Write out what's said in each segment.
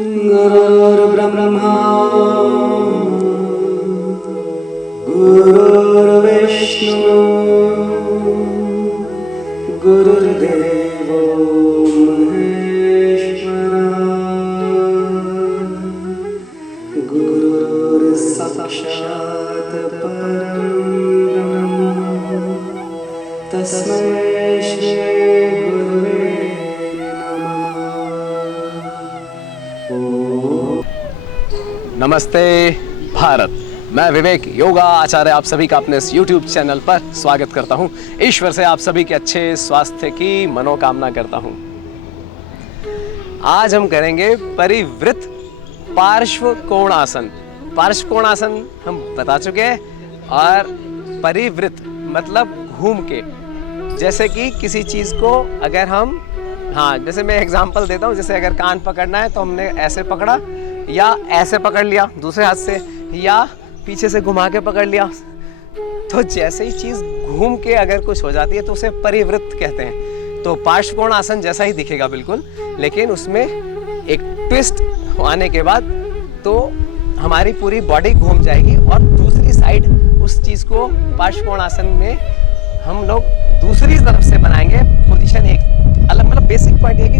गुरुर्ब्रह्मा गुरुर्विष्णु गुरुर्देवो महेश्वरा गुरुर्साक्षात् परब्रह्म तस्मै श्री गुरुवे नमस्ते भारत। मैं विवेक योगा आचार्य आप सभी का अपने इस YouTube चैनल पर स्वागत करता हूं। ईश्वर से आप सभी के अच्छे स्वास्थ्य की मनोकामना करता हूं। आज हम करेंगे परिवृत पार्श्व कोणासन। पार्श्व कोणासन हम बता चुके हैं और परिवृत मतलब घूम के, जैसे कि किसी चीज़ को अगर हम जैसे मैं एग्जांपल देता हूँ। जैसे अगर कान पकड़ना है तो हमने ऐसे पकड़ा या ऐसे पकड़ लिया दूसरे हाथ से, या पीछे से घुमा के पकड़ लिया। तो जैसे ही चीज़ घूम के अगर कुछ हो जाती है तो उसे परिवृत्त कहते हैं। तो पार्श्व कोणासन जैसा ही दिखेगा बिल्कुल, लेकिन उसमें एक ट्विस्ट आने के बाद तो हमारी पूरी बॉडी घूम जाएगी और दूसरी साइड उस चीज़ को पार्श्व कोणासन में हम लोग दूसरी तरफ से बनाएंगे। पोजीशन एक अलग, मतलब बेसिक पॉइंट ये कि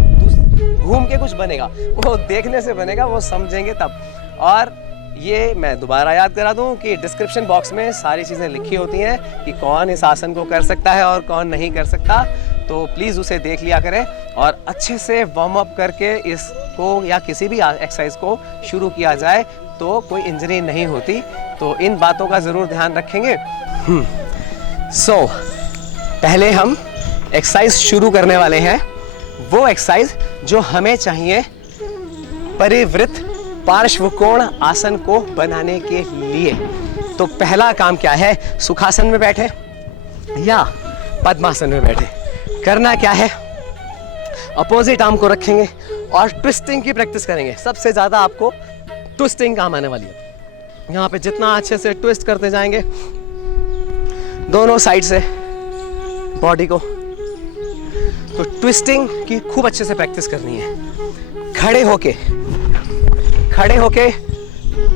घूम के कुछ बनेगा, वो देखने से बनेगा, वो समझेंगे तब। और ये मैं दोबारा याद करा दूं कि डिस्क्रिप्शन बॉक्स में सारी चीज़ें लिखी होती हैं कि कौन इस आसन को कर सकता है और कौन नहीं कर सकता। तो प्लीज़ उसे देख लिया करें और अच्छे से वार्म अप करके इसको या किसी भी एक्सरसाइज को शुरू किया जाए तो कोई इंजरी नहीं होती। तो इन बातों का ज़रूर ध्यान रखेंगे। सो पहले हम एक्सरसाइज शुरू करने वाले हैं, वो एक्सरसाइज जो हमें चाहिए परिवृत पार्श्व कोण आसन को बनाने के लिए। तो पहला काम क्या है, सुखासन में बैठे या पद्मासन में बैठे, करना क्या है, अपोजिट आर्म को रखेंगे और ट्विस्टिंग की प्रैक्टिस करेंगे। सबसे ज़्यादा आपको ट्विस्टिंग काम आने वाली है। यहाँ पे जितना अच्छे से ट्विस्ट करते जाएंगे दोनों साइड से बॉडी को, तो ट्विस्टिंग की खूब अच्छे से प्रैक्टिस करनी है। खड़े होके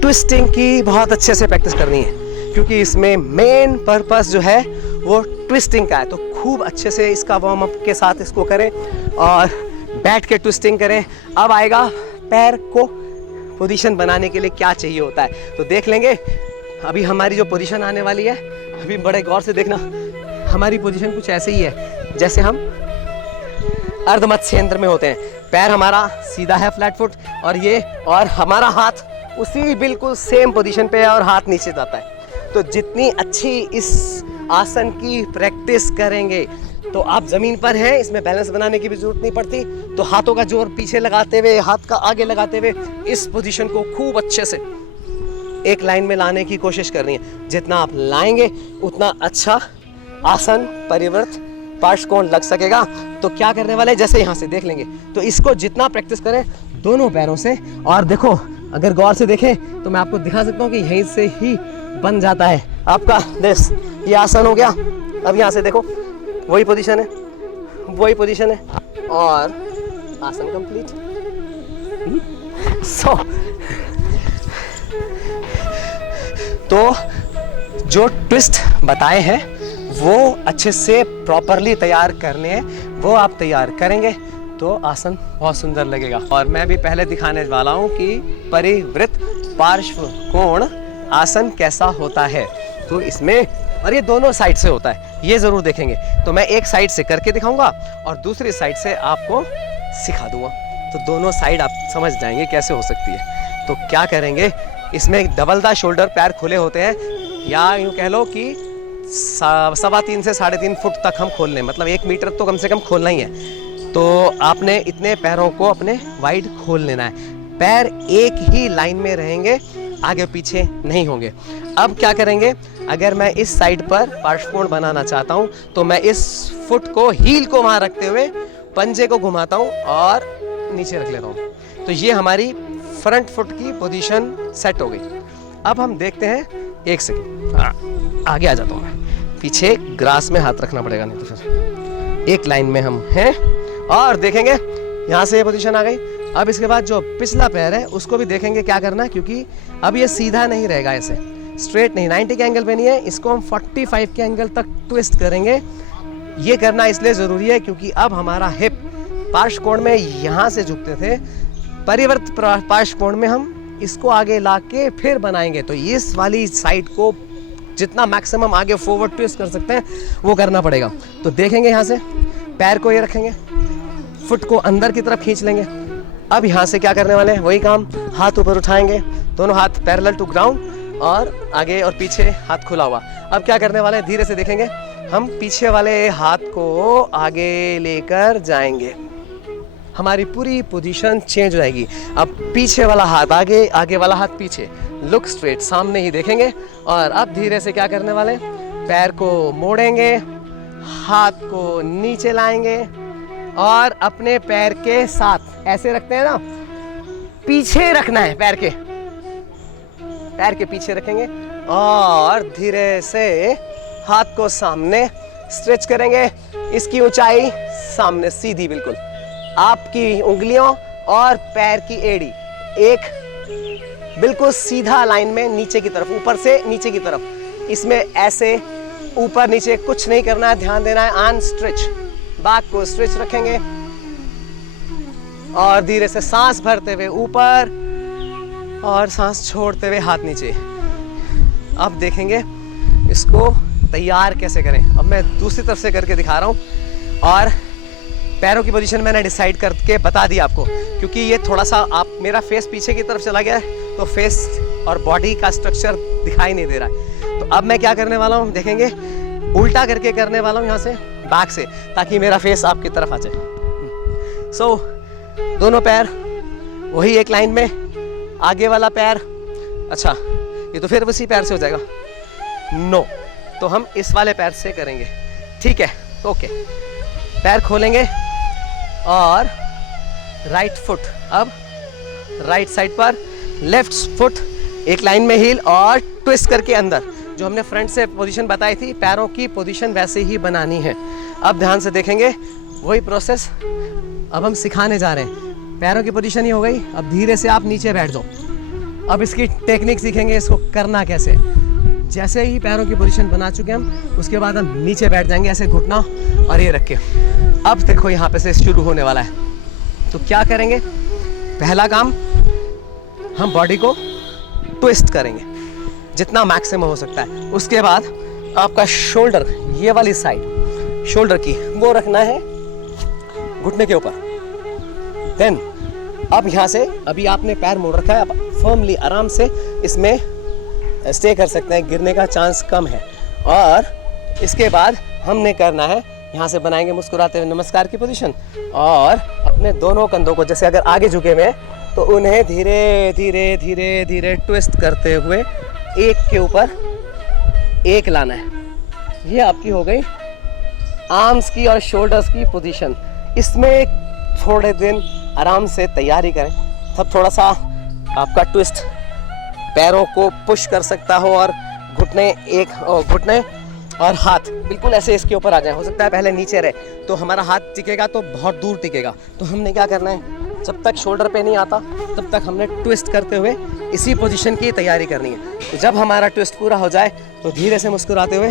ट्विस्टिंग की बहुत अच्छे से प्रैक्टिस करनी है, क्योंकि इसमें मेन पर्पस जो है वो ट्विस्टिंग का है। तो खूब अच्छे से इसका वार्म अप के साथ इसको करें और बैठ के ट्विस्टिंग करें। अब आएगा पैर को पोजीशन बनाने के लिए क्या चाहिए होता है, तो देख लेंगे। अभी हमारी जो पोजीशन आने वाली है, अभी बड़े गौर से देखना, हमारी पोजीशन कुछ ऐसे ही है जैसे हम अर्धमत्स्य में होते हैं। पैर हमारा सीधा है, फ्लैट फुट, और हमारा हाथ उसी बिल्कुल सेम पोजीशन पे है और हाथ नीचे जाता है। तो जितनी अच्छी इस आसन की प्रैक्टिस करेंगे तो आप ज़मीन पर हैं, इसमें बैलेंस बनाने की भी जरूरत नहीं पड़ती। तो हाथों का जोर पीछे लगाते हुए, हाथ का आगे लगाते हुए इस पोजीशन को खूब अच्छे से एक लाइन में लाने की कोशिश करनी है। जितना आप लाएंगे उतना अच्छा आसन परिवृत पार्श्व कोण लग सकेगा। तो क्या करने वाले, जैसे यहाँ से देख लेंगे, तो इसको जितना प्रैक्टिस करें दोनों पैरों से। और देखो, अगर गौर से देखें तो मैं आपको दिखा सकता हूँ कि यहीं से ही बन जाता है आपका दिस, ये आसन हो गया। अब यहाँ से देखो, वही पोजीशन है और आसन कंप्लीट। तो जो ट्विस्ट बताए हैं वो अच्छे से प्रॉपरली तैयार करने हैं, वो आप तैयार करेंगे तो आसन बहुत सुंदर लगेगा। और मैं भी पहले दिखाने वाला हूँ कि परिवृत पार्श्व कोण आसन कैसा होता है। तो इसमें, और ये दोनों साइड से होता है, ये ज़रूर देखेंगे। तो मैं एक साइड से करके दिखाऊंगा और दूसरी साइड से आपको सिखा दूंगा, तो दोनों साइड आप समझ जाएंगे कैसे हो सकती है। तो क्या करेंगे, इसमें डबल द शोल्डर, पैर खुले होते हैं, या यूँ कह लो कि 3.25 से 3.5 फुट तक हम खोल लें, मतलब 1 मीटर तो कम से कम खोलना ही है। तो आपने इतने पैरों को अपने वाइड खोल लेना है। पैर एक ही लाइन में रहेंगे, आगे पीछे नहीं होंगे। अब क्या करेंगे, अगर मैं इस साइड पर पार्श्व कोण बनाना चाहता हूँ तो मैं इस फुट को, हील को वहाँ रखते हुए पंजे को घुमाता हूँ और नीचे रख लेता हूँ। तो ये हमारी फ्रंट फुट की पोजीशन सेट हो गई। अब हम देखते हैं, एक सेकेंड आगे आ जाता हूँ मैं, पीछे ग्रास में हाथ रखना पड़ेगा, नहीं तो फिर एक लाइन में हम हैं। और देखेंगे यहाँ से ये पोजीशन आ गई। अब इसके बाद जो पिछला पैर है उसको भी देखेंगे क्या करना है, क्योंकि अब ये सीधा नहीं रहेगा, ऐसे स्ट्रेट नहीं, 90 के एंगल पे नहीं है, इसको हम 45 के एंगल तक ट्विस्ट करेंगे। ये करना इसलिए ज़रूरी है क्योंकि अब हमारा हिप पार्श्व कोण में यहाँ से झुकते थे, परिवर्त पार्श्व कोण में हम इसको आगे ला के फिर बनाएंगे। तो इस वाली साइड को जितना मैक्सिमम आगे फॉरवर्ड ट्विस्ट कर सकते हैं वो करना पड़ेगा। तो देखेंगे यहाँ से पैर को ये रखेंगे, फुट को अंदर की तरफ खींच लेंगे। अब यहाँ से क्या करने वाले हैं, वही काम, हाथ ऊपर उठाएंगे, दोनों हाथ पैरेलल टू ग्राउंड और आगे और पीछे हाथ खुला हुआ। अब क्या करने वाले हैं, धीरे से देखेंगे, हम पीछे वाले हाथ को आगे लेकर जाएंगे, हमारी पूरी पोजीशन चेंज हो जाएगी। अब पीछे वाला हाथ आगे, आगे वाला हाथ पीछे, लुक स्ट्रेट, सामने ही देखेंगे। और अब धीरे से क्या करने वाले, पैर को मोड़ेंगे, हाथ को नीचे लाएंगे और अपने पैर के साथ ऐसे रखते हैं ना, पीछे रखना है, पैर के पीछे रखेंगे और धीरे से हाथ को सामने स्ट्रेच करेंगे। इसकी ऊंचाई सामने सीधी, बिल्कुल आपकी उंगलियों और पैर की एड़ी एक बिल्कुल सीधा लाइन में नीचे की तरफ, ऊपर से नीचे की तरफ। इसमें ऐसे ऊपर नीचे कुछ नहीं करना है, ध्यान देना है ऑन स्ट्रेच। बैक को स्ट्रेच रखेंगे और धीरे से सांस भरते हुए ऊपर और सांस छोड़ते हुए हाथ नीचे। अब देखेंगे इसको तैयार कैसे करें। अब मैं दूसरी तरफ से करके दिखा रहा हूँ और पैरों की पोजीशन मैंने डिसाइड करके बता दी आपको, क्योंकि ये थोड़ा सा आप, मेरा फेस पीछे की तरफ चला गया है तो फेस और बॉडी का स्ट्रक्चर दिखाई नहीं दे रहा है। तो अब मैं क्या करने वाला हूँ, देखेंगे उल्टा करके करने वाला हूँ यहाँ से बैक से, ताकि मेरा फेस आपकी तरफ आ जाए। सो दोनों पैर वही एक लाइन में, आगे वाला पैर, अच्छा ये तो फिर उसी पैर से हो जाएगा, नो, तो हम इस वाले पैर से करेंगे, ठीक है, ओके। पैर खोलेंगे और राइट फुट, अब राइट साइड पर, लेफ्ट फुट एक लाइन में हील और ट्विस्ट करके अंदर। जो हमने फ्रंट से पोजीशन बताई थी, पैरों की पोजीशन वैसे ही बनानी है। अब ध्यान से देखेंगे वही प्रोसेस अब हम सिखाने जा रहे हैं। पैरों की पोजीशन ही हो गई, अब धीरे से आप नीचे बैठ जाओ। अब इसकी टेक्निक सीखेंगे, इसको करना कैसे। जैसे ही पैरों की पोजीशन बना चुके हम, उसके बाद हम नीचे बैठ जाएंगे ऐसे घुटना और ये रख के। अब देखो यहाँ पे से शुरू होने वाला है। तो क्या करेंगे, पहला काम, हम बॉडी को ट्विस्ट करेंगे जितना मैक्सिमम हो सकता है। उसके बाद आपका शोल्डर, ये वाली साइड शोल्डर की, वो रखना है घुटने के ऊपर। देन अब यहाँ से, अभी आपने पैर मोड़ रखा है, अब फर्मली आराम से इसमें स्टे कर सकते हैं, गिरने का चांस कम है। और इसके बाद हमने करना है, यहाँ से बनाएंगे मुस्कुराते हुए नमस्कार की पोजीशन और अपने दोनों कंधों को, जैसे अगर आगे झुके हुए हैं तो उन्हें धीरे धीरे धीरे धीरे ट्विस्ट करते हुए एक के ऊपर एक लाना है। ये आपकी हो गई आर्म्स की और शोल्डर्स की पोजीशन। इसमें थोड़े दिन आराम से तैयारी करें, तब थोड़ा सा आपका ट्विस्ट पैरों को पुश कर सकता हो और घुटने और हाथ बिल्कुल ऐसे इसके ऊपर आ जाए। हो सकता है पहले नीचे रहे तो हमारा हाथ टिकेगा तो बहुत दूर टिकेगा। तो हमने क्या करना है, जब तक शोल्डर पे नहीं आता तब तक हमने ट्विस्ट करते हुए इसी पोजीशन की तैयारी करनी है। तो जब हमारा ट्विस्ट पूरा हो जाए तो धीरे से मुस्कुराते हुए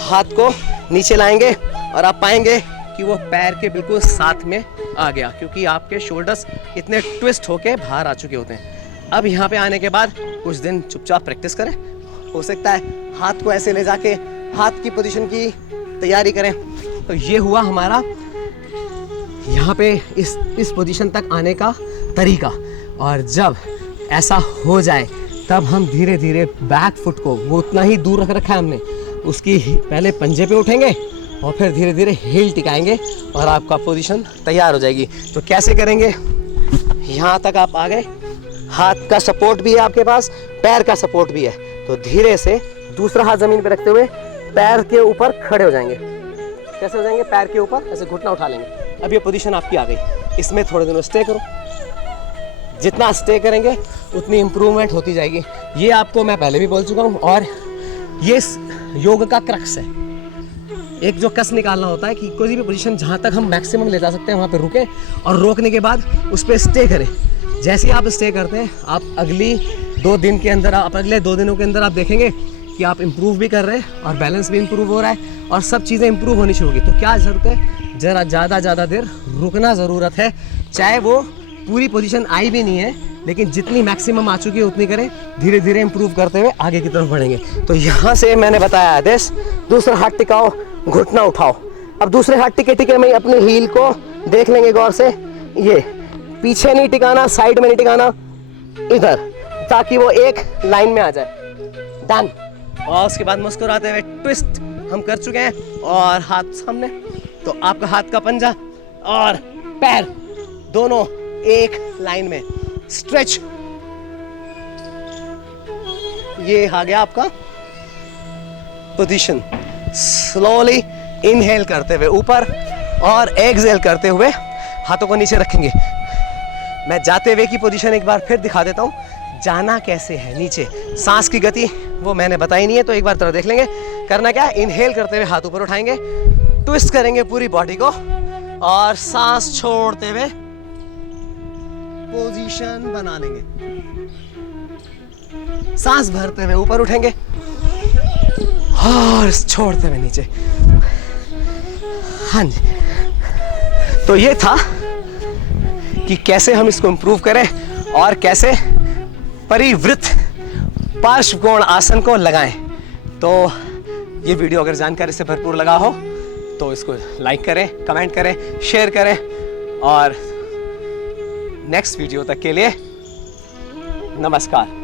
हाथ को नीचे लाएंगे और आप पाएंगे कि वो पैर के बिल्कुल साथ में आ गया, क्योंकि आपके शोल्डर्स इतने ट्विस्ट होके बाहर आ चुके होते हैं। अब यहाँ पे आने के बाद कुछ दिन चुपचाप प्रैक्टिस करें। हो सकता है हाथ को ऐसे ले जाके हाथ की पोजीशन की तैयारी करें। तो ये हुआ हमारा यहाँ पे इस पोजीशन तक आने का तरीका। और जब ऐसा हो जाए तब हम धीरे धीरे बैक फुट को, वो उतना ही दूर रख रखा है हमने, उसकी पहले पंजे पे उठेंगे और फिर धीरे धीरे हील टिकाएंगे और आपका पोजीशन तैयार हो जाएगी। तो कैसे करेंगे, यहाँ तक आप आ गए, हाथ का सपोर्ट भी है आपके पास, पैर का सपोर्ट भी है। तो धीरे से दूसरा हाथ जमीन पे रखते हुए पैर के ऊपर खड़े हो जाएंगे। कैसे हो जाएंगे, पैर के ऊपर ऐसे घुटना उठा लेंगे। अब ये पोजीशन आपकी आ गई, इसमें थोड़े दिनों स्टे करो। जितना स्टे करेंगे उतनी इम्प्रूवमेंट होती जाएगी। ये आपको मैं पहले भी बोल चुका हूँ और ये योग का क्रक्स है। एक जो कस निकालना होता है कि कोई भी पोजीशन जहाँ तक हम मैक्सिमम ले जा सकते हैं वहाँ पे रुके और रोकने के बाद उस पर स्टे करें। जैसे ही आप स्टे करते हैं आप अगले 2 दिनों के अंदर आप देखेंगे कि आप इम्प्रूव भी कर रहे हैं और बैलेंस भी इम्प्रूव हो रहा है और सब चीज़ें इम्प्रूव होनी शुरू होगी। तो क्या ज़रूरत है, ज़रा ज़्यादा देर रुकना ज़रूरत है। चाहे वो पूरी पोजीशन आई भी नहीं है, लेकिन जितनी मैक्सिमम आ चुकी है उतनी करें, धीरे धीरे इम्प्रूव करते हुए आगे की तरफ बढ़ेंगे। तो यहाँ से मैंने बताया आदेश, दूसरा हाथ टिकाओ, घुटना उठाओ। अब दूसरे हाथ टिके में अपने हील को देख लेंगे गौर से, ये पीछे नहीं टिकाना, साइड में नहीं टिकाना, इधर, ताकि वो एक लाइन में आ जाए। डन। और उसके बाद मुस्कुराते हुए ट्विस्ट हम कर चुके हैं और हाथ सामने। तो आपका हाथ का पंजा और पैर दोनों एक लाइन में, स्ट्रेच। ये आ गया आपका पोजीशन। स्लोली इनहेल करते हुए ऊपर और एक्सहेल करते हुए हाथों को नीचे रखेंगे। मैं जाते हुए की पोजीशन एक बार फिर दिखा देता हूँ, जाना कैसे है नीचे। सांस की गति वो मैंने बताई नहीं है, तो एक बार तरह देख लेंगे। करना क्या, इनहेल करते हुए हाथ ऊपर उठाएंगे, ट्विस्ट करेंगे पूरी बॉडी को और सांस छोड़ते हुए पोजीशन बना लेंगे। सांस भरते हुए ऊपर उठेंगे और छोड़ते हुए नीचे। हाँ जी, तो ये था कि कैसे हम इसको इंप्रूव करें और कैसे परिवृत्त पार्श्वकोण आसन को लगाएं। तो ये वीडियो अगर जानकारी से भरपूर लगा हो तो इसको लाइक करें, कमेंट करें, शेयर करें और नेक्स्ट वीडियो तक के लिए नमस्कार।